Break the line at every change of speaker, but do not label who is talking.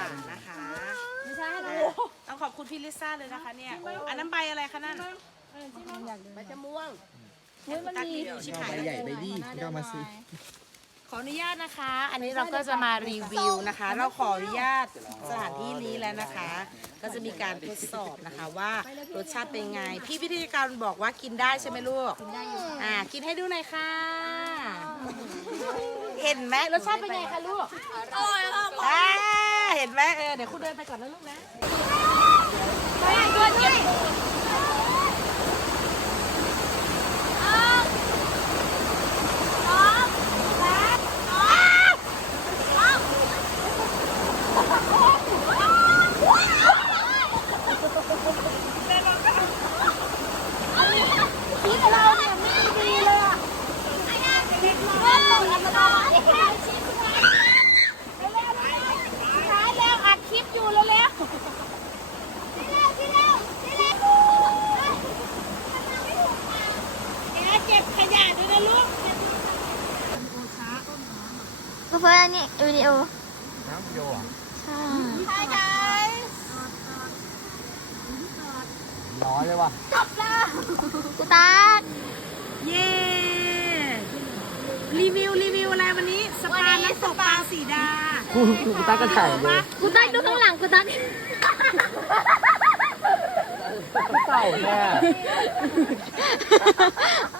่านะคะไม่ใช่ให้ดต้องขอบคุณพี่ลิซ่าเลยนะคะเนี่ยอันน้ำใบอะไรคะนั่น
ใบจะม่วงใ
บใหญ่ใบดีก็มาซื้อ
ขออนุญาตนะคะ อันนี้เราก็จะมารีวิวนะคะ เราขออนุญาตสถานที่นี้แล้วนะคะก็จะมีการทดสอบนะคะว่ารสชาติเป็นไงพี่วิทยากรบอกว่ากินได้ใช่ไหมลูกกินได้อยู่อ่ากินให้ดูหน่อยค่ะเห็นไหม
รสชาติเป็นไงคะลูกอ
ร่อยมากเห็นไหมเออเดี๋ยวคุณเดินไปก่อนนะลูกนะูแล้วแล้วก็เพื่
อนนี่วิดีโอน้ำโยใช่ใช่ร้อนเลยว่ะจบแล้วกูตา
ดเยีรีวิว รีวิวอะไรวันนี้ สปาและสปาสีดา
Kuta kan kaya niya.
Kuta, ito lang lang. Kuta. Kuta,
ito lang.